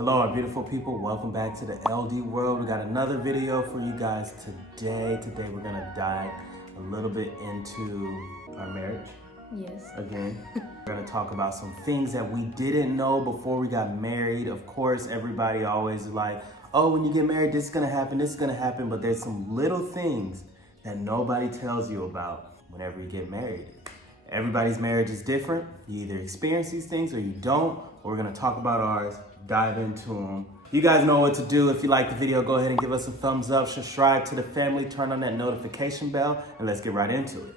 Hello, our beautiful people. Welcome back to the LD World. We got another video for you guys today. Today we're gonna dive a little bit into our marriage. Yes. Again, we're gonna talk about some things that we didn't know before we got married. Of course, everybody always is like, oh, when you get married, this is gonna happen, this is gonna happen. But there's some little things that nobody tells you about whenever you get married. Everybody's marriage is different. You either experience these things or you don't. We're gonna talk about ours, dive into them. You guys know what to do. If you like the video, go ahead and give us a thumbs up, subscribe to the family, turn on that notification bell, and let's get right into it.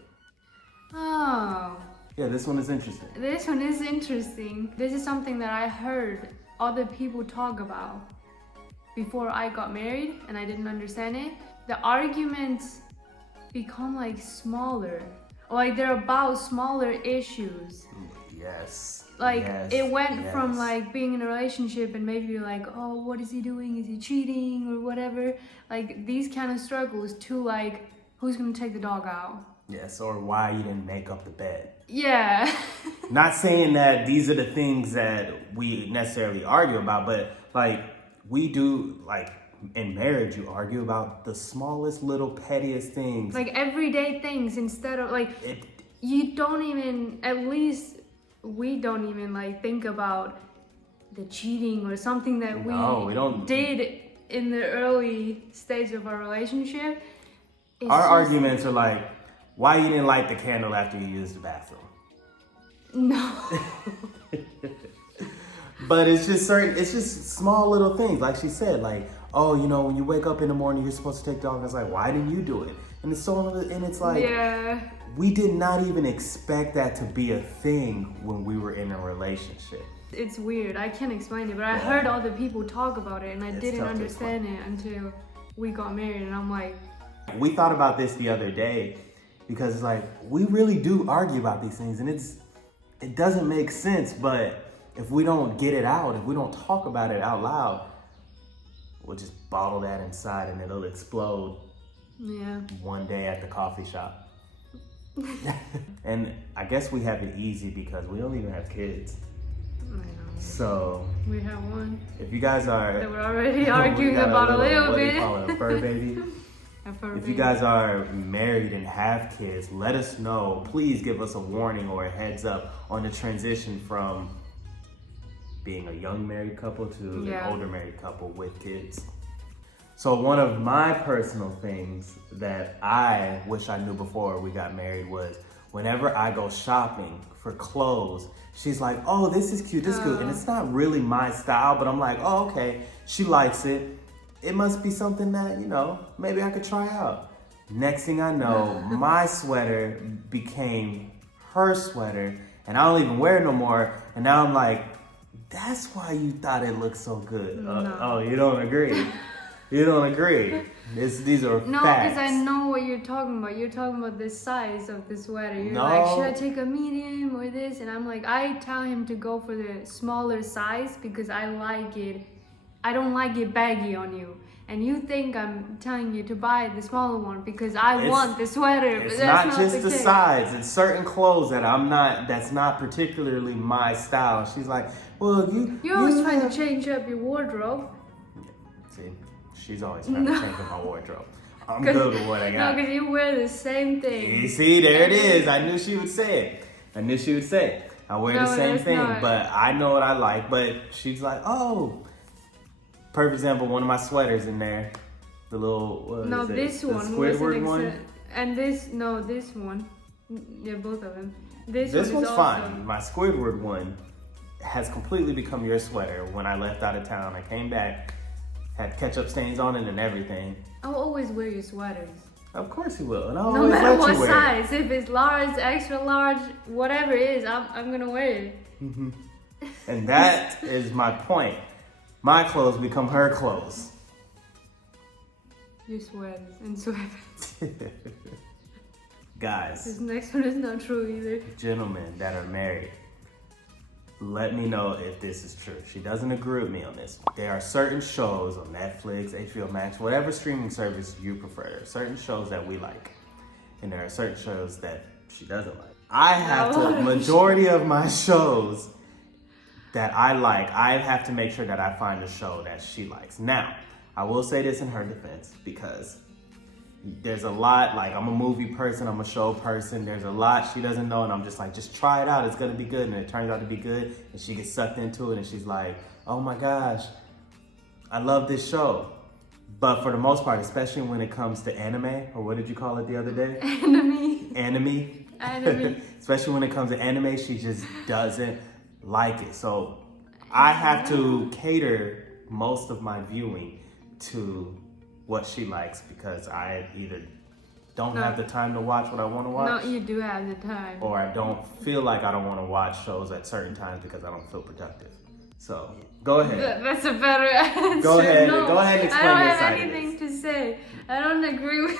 Oh. Yeah, this one is interesting. This one is interesting. This is something that I heard other people talk about before I got married and I didn't understand it. The arguments become like smaller. Like they're about smaller issues. Yes. Like it went yes. from like being in a relationship and maybe you're like, oh, what is he doing? Is he cheating or whatever? Like these kind of struggles to like, who's gonna take the dog out? Yes, or why you didn't make up the bed. Yeah. Not saying that these are the things that we necessarily argue about, but like we do, like in marriage, you argue about the smallest little pettiest things. Like everyday things instead of like, you don't even, at least we don't even like think about the cheating or something that we don't. did in the early stage of our relationship. Our arguments are like, why you didn't light the candle after you used the bathroom? No. But it's just small little things. Like she said, like, oh, you know, when you wake up in the morning, you're supposed to take the dog. I was like, why didn't you do it? And it's it's like, yeah. We did not even expect that to be a thing when we were in a relationship. It's weird. I can't explain it, but I heard other people talk about it and I didn't understand it until we got married. And I'm like, we thought about this the other day because it's like, we really do argue about these things and it doesn't make sense, but if we don't get it out, if we don't talk about it out loud, we'll just bottle that inside and it'll explode. Yeah. One day at the coffee shop. And I guess we have it easy because we don't even have kids. I know. So We have one. if you guys are, That we're already arguing about a little bit. What do you call it, a fur baby? If you guys are married and have kids, let us know. Please give us a warning or a heads up on the transition from being a young married couple to an older married couple with kids. So one of my personal things that I wish I knew before we got married was whenever I go shopping for clothes, she's like, oh, this is cute, this is good. And it's not really my style, but I'm like, oh, okay, she likes it. It must be something that, you know, maybe I could try out. Next thing I know, my sweater became her sweater and I don't even wear it no more. And now I'm like, that's why you thought it looked so good. No. Oh, you don't agree? You don't agree? These are No, facts. because I know what you're talking about. You're talking about the size of the sweater. You're No. like, should I take a medium or this? And I'm like, I tell him to go for the smaller size because I like it. I don't like it baggy on you. And you think I'm telling you to buy the smaller one because I want the sweater. It's but that's not just the case. size. It's certain clothes that that's not particularly my style. She's like, well, You're always trying to change up your wardrobe. See, she's always trying to change up my wardrobe. I'm good with what I got. No, because you wear the same thing. You see, there it is. I knew she would say it. I wear the same thing, but I know what I like. But she's like, oh. Perfect example, one of my sweaters in there. The little, this one. The Squidward one. And this one. Yeah, both of them. This one's also fine. My Squidward one has completely become your sweater. When I left out of town, I came back, had ketchup stains on it and everything. I'll always wear your sweaters. Of course you will. And I'll No always matter let what you wear size. If it's large, extra large, whatever it is, I'm gonna wear it. Mm-hmm. And that is my point. My clothes become her clothes. Your sweaters and sweaters. Guys. This next one is not true either. Gentlemen that are married, let me know if this is true. She doesn't agree with me on this. There are certain shows on Netflix, HBO Max, whatever streaming service you prefer. There are certain shows that we like. And there are certain shows that she doesn't like. I have to, majority of my shows, that I like, I have to make sure that I find a show that she likes. Now, I will say this in her defense, because there's a lot, like I'm a movie person, I'm a show person, there's a lot she doesn't know, and I'm just like, just try it out, it's gonna be good, and it turns out to be good, and she gets sucked into it, and she's like, oh my gosh, I love this show. But for the most part, especially when it comes to anime, or what did you call it the other day? Anime. Especially when it comes to anime, she just doesn't like it. So I have to cater most of my viewing to what she likes, because I either don't have the time to watch what I want to watch. No, you do have the time. Or I don't feel like I don't want to watch shows at certain times because I don't feel productive. So go ahead. That's a better answer. Go ahead. No, Go ahead and explain your side. I don't have anything to say. I don't agree with.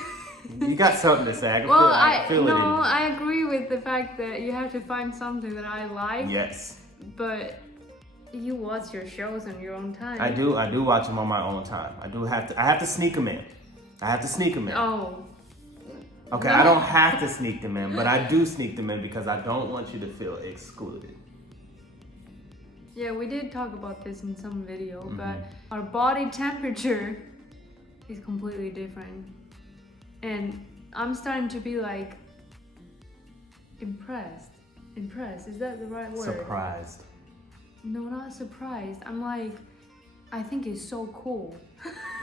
You got something to say. I feel it in you. I agree with the fact that you have to find something that I like. Yes. But you watch your shows on your own time. I do watch them on my own time. I have to sneak them in. Oh. Okay, No. I don't have to sneak them in, but I do sneak them in because I don't want you to feel excluded. Yeah, we did talk about this in some video, Mm-hmm. but our body temperature is completely different. And I'm starting to be like impressed. Impressed, is that the right word? Surprised. No, not surprised. I'm like, I think it's so cool.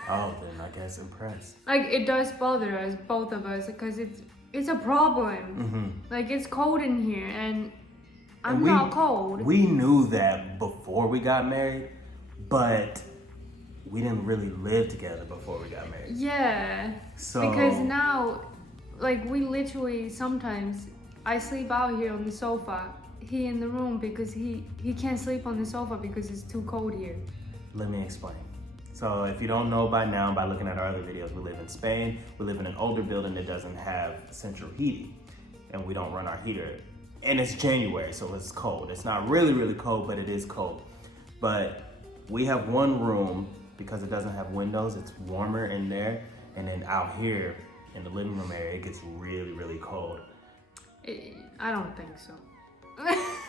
Oh, then I guess impressed. Like, it does bother us, both of us, because it's a problem. Mm-hmm. Like, it's cold in here, and I'm And not cold. We knew that before we got married, but we didn't really live together before we got married. Yeah. So Because now, like, we literally sometimes, I sleep out here on the sofa, he in the room, because he can't sleep on the sofa because it's too cold here. let me explain. So if you don't know by now, by looking at our other videos, we live in Spain. We live in an older building that doesn't have central heating, and we don't run our heater. And it's January, so it's cold. It's not really, really cold, but it is cold. But we have one room, because it doesn't have windows, it's warmer in there. And then out here in the living room area, it gets really, really cold. I don't think so.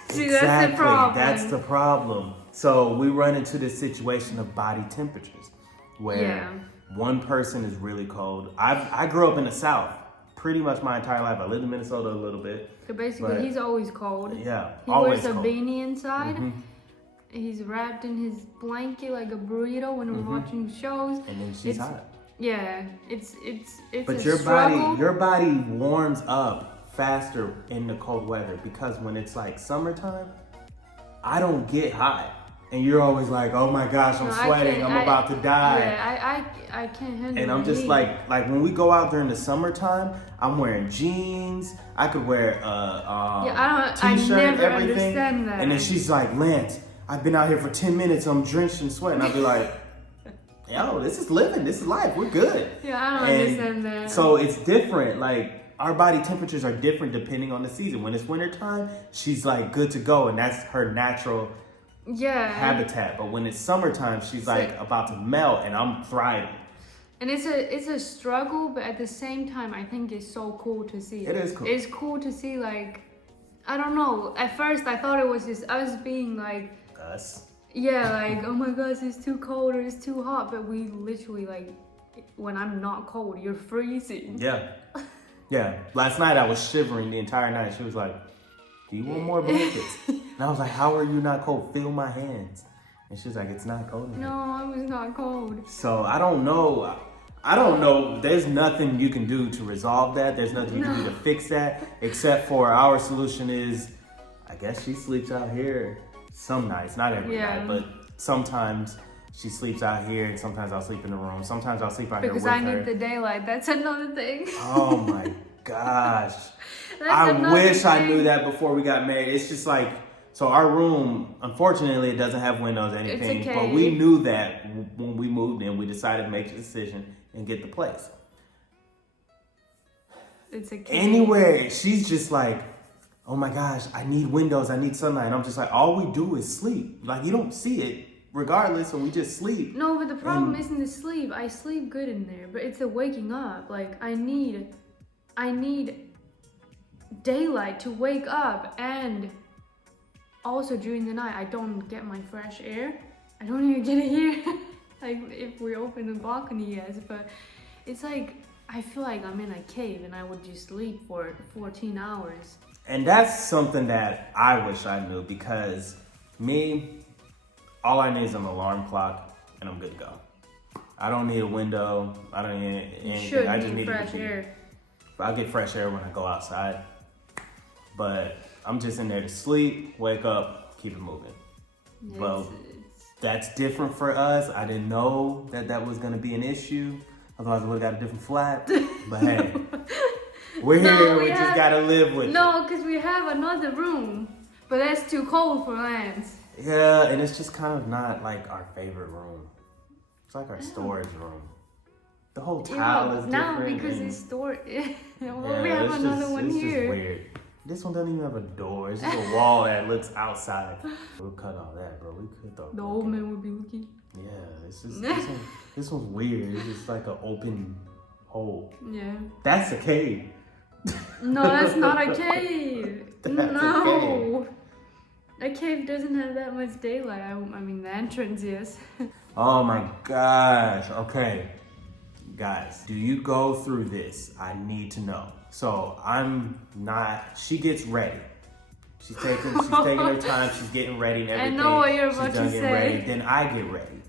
See, that's the problem. That's the problem. So we run into this situation of body temperatures where one person is really cold. I grew up in the South pretty much my entire life. I lived in Minnesota a little bit. So basically, he's always cold. Yeah, he always wears a cold. beanie inside. Mm-hmm. He's wrapped in his blanket like a burrito when we're watching shows. And then she's hot. Yeah, it's but a your struggle. your body warms up faster in the cold weather, because when it's like summertime, I don't get hot. And you're always like, oh my gosh, I'm sweating, I'm about to die. Yeah, I can't handle it. And I'm just like when we go out during the summertime, I'm wearing jeans. I could wear a t-shirt, I never everything. understand that. And then she's like, Lance, I've been out here for 10 minutes, I'm drenched in sweat. And I'd be like, yo, this is living, this is life, we're good. Yeah, I don't understand that. So it's different, like our body temperatures are different depending on the season. When it's wintertime, she's like good to go, and that's her natural habitat. But when it's summertime, she's like about to melt, and I'm thriving. And it's a struggle, but at the same time, I think it's so cool to see. It is cool. It's cool to see, like, I don't know. At first, I thought it was just us being like us. Yeah, like, oh my gosh, it's too cold or it's too hot. But we literally, like, when I'm not cold, you're freezing. Yeah. Yeah. Last night I was shivering the entire night. She was like, do you want more blankets? And I was like, how are you not cold? Feel my hands. And she was like, it's not cold in here. No, I was not cold. So I don't know. There's nothing you can do to resolve that. There's nothing you can do to fix that. Except for our solution is, I guess she sleeps out here some nights. Not every night, but sometimes she sleeps out here, and sometimes I'll sleep in the room. Sometimes I'll sleep out here with her. Because I need the daylight. That's another thing. Oh my gosh. I wish I knew that before we got married. It's just like, so our room, unfortunately, it doesn't have windows or anything. It's okay. But we knew that when we moved in, we decided to make the decision and get the place. It's okay. Anywhere, she's just like, oh my gosh, I need windows, I need sunlight. And I'm just like, all we do is sleep. Like, you don't see it regardless, so we just sleep. No, but the problem isn't the sleep. I sleep good in there, but it's the waking up. Like, I need daylight to wake up, and also during the night, I don't get my fresh air. I don't even get it here. Like if we open the balcony, yes, but it's like I feel like I'm in a cave and I would just sleep for 14 hours. And that's something that I wish I knew, because me, all I need is an alarm clock and I'm good to go. I don't need a window. I don't need anything. I just need fresh air. I get fresh air when I go outside. But I'm just in there to sleep, wake up, keep it moving. Well, that's different for us. I didn't know that was going to be an issue. Otherwise, I would have got a different flat. But hey, we're here. We just got to live with it. No, because we have another room. But that's too cold for Lance. Yeah, and it's just kind of not like our favorite room. It's like our storage room. The whole tile is different. Now because it's stored. Well, we have another one it's here. Just weird. This one doesn't even have a door. It's just a wall that looks outside. We'll cut all that, bro. We could though. The old man would be looking. Yeah, it's just this one's weird. It's just like an open hole. Yeah. That's a cave. No, that's not a cave. That's no. A cave doesn't have that much daylight. I mean, the entrance, yes. Oh my gosh. Okay. Guys, do you go through this? I need to know. So she gets ready. She's taking her time, she's getting ready and everything. I know what you're about to say. Ready. Then I get ready.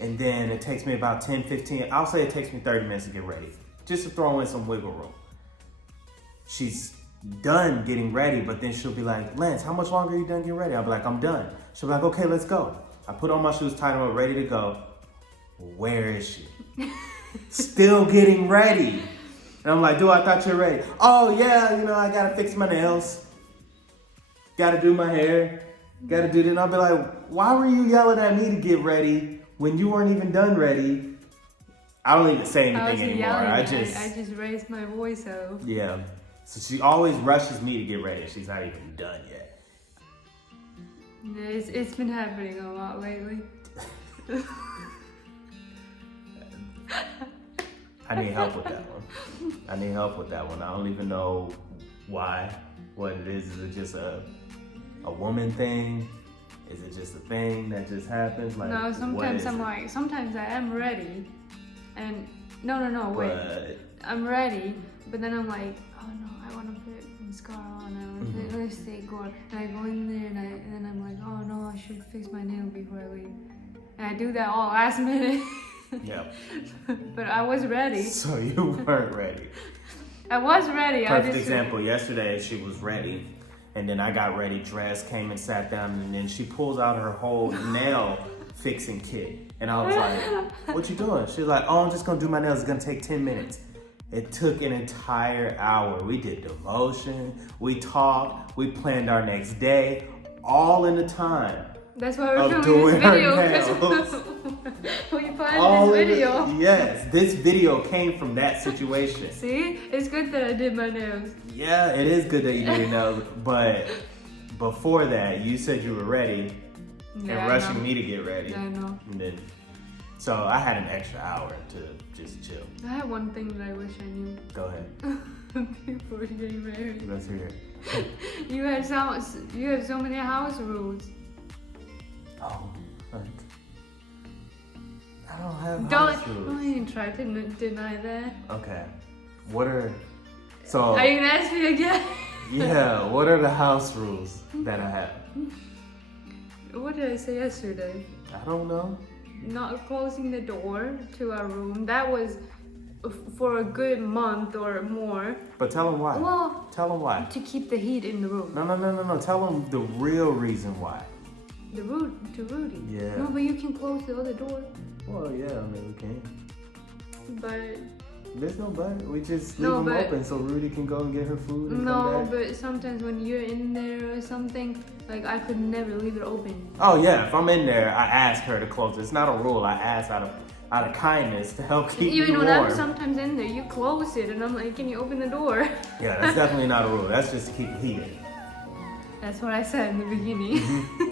And then it takes me about 10, 15, I'll say it takes me 30 minutes to get ready. Just to throw in some wiggle room. She's done getting ready, but then she'll be like, Lance, how much longer are you done getting ready? I'll be like, I'm done. She'll be like, okay, let's go. I put on my shoes, tie them up, ready to go. Where is she? Still getting ready. And I'm like, dude, I thought you were ready. Oh yeah, I gotta fix my nails. Gotta do my hair. Gotta do that. And I'll be like, why were you yelling at me to get ready when you weren't even done ready? I don't even say anything anymore. I just raised my voice up. Yeah. So she always rushes me to get ready. She's not even done yet. Yeah, it's been happening a lot lately. I need help with that one. I don't even know why, what it is. Is it just a woman thing? Is it just a thing that just happens? Like, no, sometimes I am ready. And no, wait. I'm ready, but then I'm like, oh no, I want to put mascara on, I want to put lipstick on. And I go in there and then I'm like, oh no, I should fix my nail before I leave. And I do that all last minute. Yep. But I was ready. So you weren't ready. I was ready. Perfect example. Yesterday she was ready, and then I got ready, dressed, came and sat down, and then she pulls out her whole nail fixing kit, and I was like, "What you doing?" She was like, "Oh, I'm just gonna do my nails. It's gonna take 10 minutes." It took an entire hour. We did devotion, we talked, we planned our next day, all in the time. That's why we're filming this video. We planned this video. Yes, this video came from that situation. See? It's good that I did my nails. Yeah, it is good that you did your nails, but before that, you said you were ready and rushing me to get ready. I know. And then, so I had an extra hour to just chill. I have one thing that I wish I knew. Go ahead. Before getting married. Let's hear it. You have so many house rules. Oh, I don't have house rules. Don't even try to deny that. Okay. Are you gonna ask me again? Yeah, what are the house rules that I have? What did I say yesterday? I don't know. Not closing the door to our room. That was for a good month or more. But tell them why. Well, tell them why. To keep the heat in the room. No. Tell them the real reason why. To Rudy. Yeah. No, but you can close the other door. Well, yeah, I mean, we can. But... There's no but. We just leave them open so Rudy can go and get her food and come back. But sometimes when you're in there or something, like I could never leave it open. Oh, yeah. If I'm in there, I ask her to close it. It's not a rule. I ask out of kindness to help keep you warm. Even when I'm sometimes in there, you close it and I'm like, can you open the door? Yeah, that's definitely not a rule. That's just to keep the heat in. That's what I said in the beginning.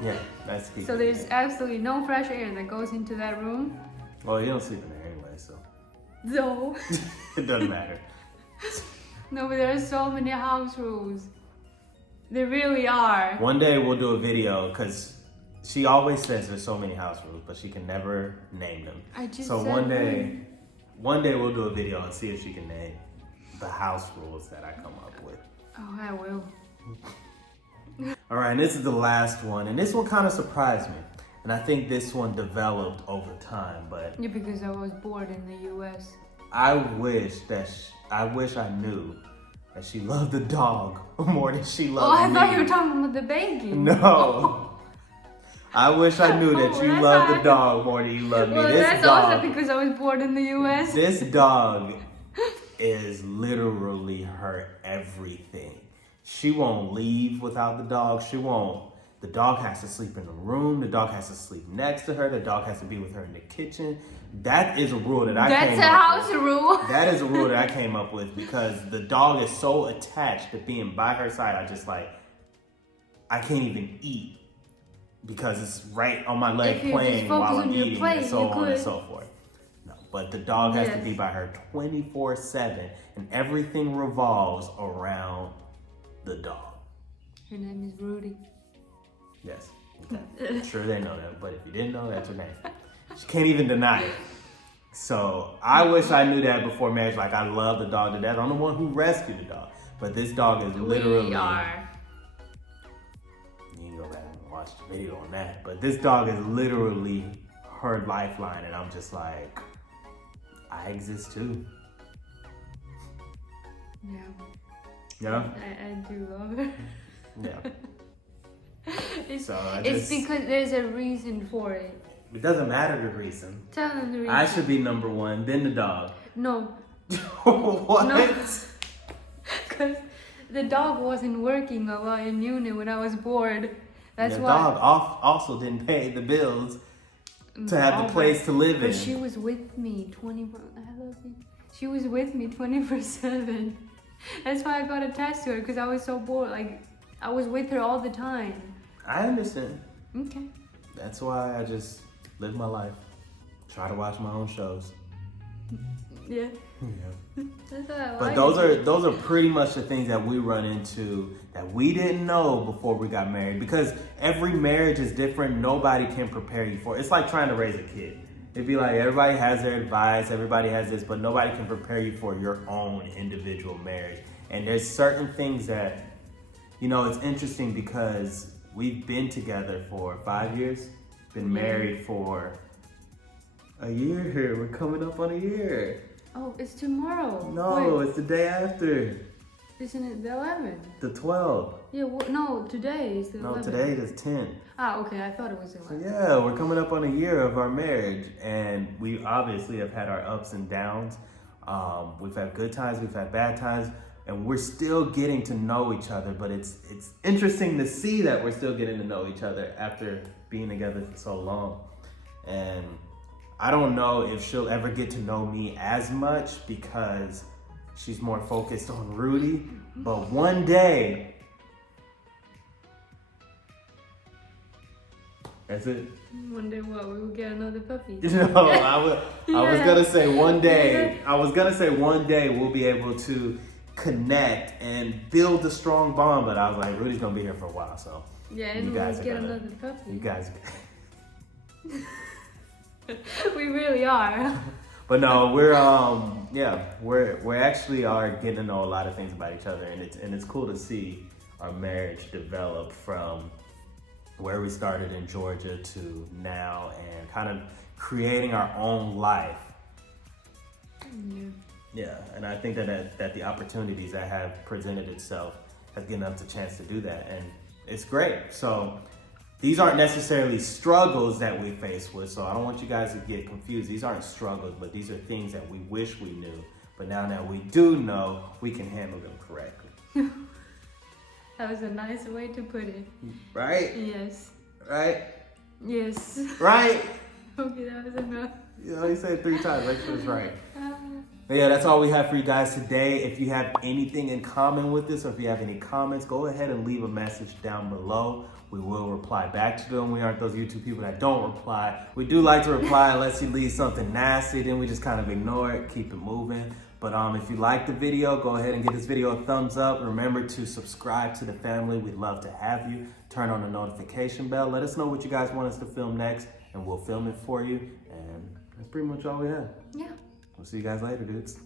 Yeah, that's key. So there's absolutely no fresh air that goes into that room. Well, you don't sleep in there anyway, so. No. It doesn't matter. No, but there are so many house rules. They really are. One day we'll do a video because she always says there's so many house rules, but she can never name them. I just So said one day we'll do a video and see if she can name the house rules that I come up with. Oh, I will. All right, and this is the last one, and this one kind of surprised me. And I think this one developed over time, but Yeah, because I was born in the U.S. I wish I knew that she loved the dog more than she loved Oh, I me. thought you were talking about the baking. No. I wish I knew that Oh, you that's love the not- dog more than you love me. Well, This that's dog, also because I was born in the U.S. this dog is literally her everything. She won't leave without the dog. The dog has to sleep in the room. The dog has to sleep next to her. The dog has to be with her in the kitchen. That is a rule that I That's came a up house with. rule. That is a rule that I came up with because the dog is so attached to being by her side. I can't even eat because it's right on my leg If you playing just while focus I'm on your eating plate, and so you on and could. so forth. No, but the dog has to Yes. be by her 24/7 and everything revolves around the dog. Her name is Rudy. Yes. Okay. I'm sure they know that, but if you didn't know, that's her name. She can't even deny it. So I wish I knew that before marriage. Like, I love the dog to death. I'm the one who rescued the dog. But this dog is literally... We are. You can go back and watch the video on that. But this dog is literally her lifeline. And I'm just like, I exist too. Yeah. Yeah? I do love her. Yeah. It's, So I it's just... because there's a reason for it. It doesn't matter the reason. Tell them the reason. I should be number one, then the dog. No, What? No. because the dog wasn't working a lot in unit when I was bored. That's the why. dog also didn't pay the bills to have No, the place to live in. But she was with me 24. I love you. She was with me 24/7. That's why I got attached to her because I was so bored. Like I was with her all the time. I understand. Okay. That's why I just live my life. Try to watch my own shows. Yeah. Yeah. That's what I like. But those are pretty much the things that we run into that we didn't know before we got married. Because every marriage is different. Nobody can prepare you for it. It's like trying to raise a kid. It'd be like everybody has their advice, everybody has this, but nobody can prepare you for your own individual marriage. And there's certain things that, it's interesting because we've been together for 5 years, been married for a year here. We're coming up on a year. Oh, it's tomorrow. No, Wait, it's the day after. isn't it the 11th? The 12th. Yeah. No, today is the 11th. No, today is 10. Ah, okay. I thought it was the 11th. So yeah, we're coming up on a year of our marriage, and we obviously have had our ups and downs. We've had good times, we've had bad times, and we're still getting to know each other. But it's interesting to see that we're still getting to know each other after being together for so long. And I don't know if she'll ever get to know me as much because she's more focused on Rudy. But one day, that's it. One day what? We will get another puppy. No, I was Yeah. gonna say one day. I was gonna say one day we'll be able to connect and build a strong bond. But I was like, Rudy's gonna be here for a while, so Yeah, you and guys we'll are get gonna- another puppy. you guys. We really are. But no, we're actually are getting to know a lot of things about each other, and it's cool to see our marriage develop from where we started in Georgia to now, and kind of creating our own life. Yeah. Yeah, and I think that the opportunities that have presented itself has given us a chance to do that, and it's great. So these aren't necessarily struggles that we face with, so I don't want you guys to get confused. These aren't struggles, but these are things that we wish we knew. But now that we do know, we can handle them correctly. That was a nice way to put it. Right? Yes. Right? Yes. Right? Okay, that was enough. You say it 3 times, make sure it's right. But yeah, that's all we have for you guys today. If you have anything in common with this, or if you have any comments, go ahead and leave a message down below. We will reply back to them. We aren't those YouTube people that don't reply. We do like to reply unless you leave something nasty, then we just kind of ignore it, keep it moving. But if you like the video, go ahead and give this video a thumbs up. Remember to subscribe to the family. We'd love to have you. Turn on the notification bell. Let us know what you guys want us to film next, and we'll film it for you. And that's pretty much all we have. Yeah. We'll see you guys later, dudes.